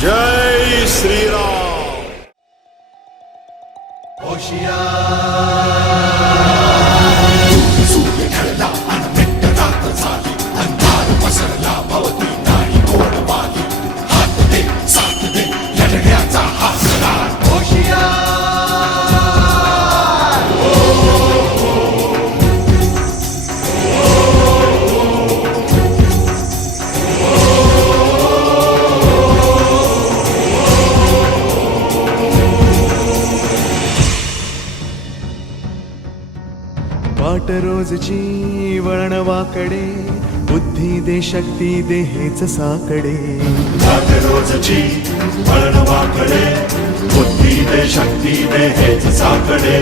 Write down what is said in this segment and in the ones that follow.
जय श्रीराम। सूर्य ढळला आणि नेट्ट रात्र झाली, अंधार पसरला भवती नाही कोणवाली. हात दे साथ दे लढण्याचा हा करार. वाट रोजची वळणवाकडे, बुद्धी दे शक्ती दे हेच साकडे. वाट रोजची वळणवाकडे, बुद्धी दे शक्ती दे हेच साकडे.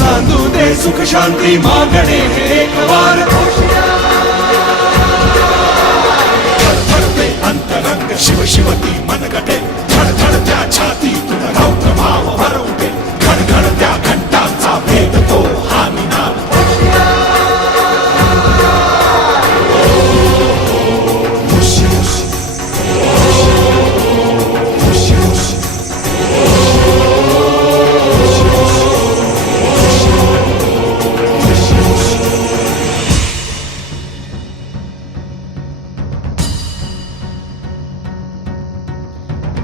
नांदू दे सुख शांती मागणे हे एक वार. धडधडते अंतरंग शिव शिवती मनगटे, धडधडत्या छाती तुला रौद्र भाव भरवते. घडघडत्या घंटांचा भेद तो हा निनाद.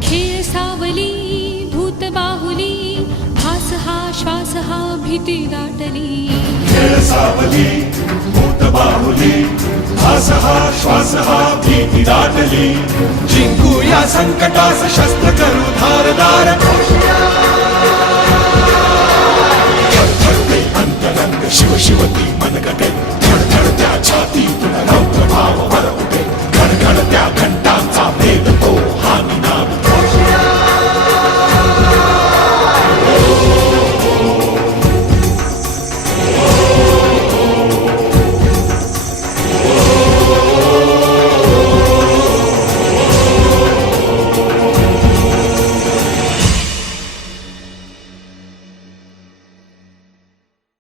खेळ सावली भूत बाहुली, भास हा श्वास हा भीती दाटली. खेळ सावली भूत बाहुली, भास हा श्वास हा भीती दाटली. जिंकू या संकटास शस्त्र करू धारदार. धडधडते अंतरंग शिव शिवती मनगटे,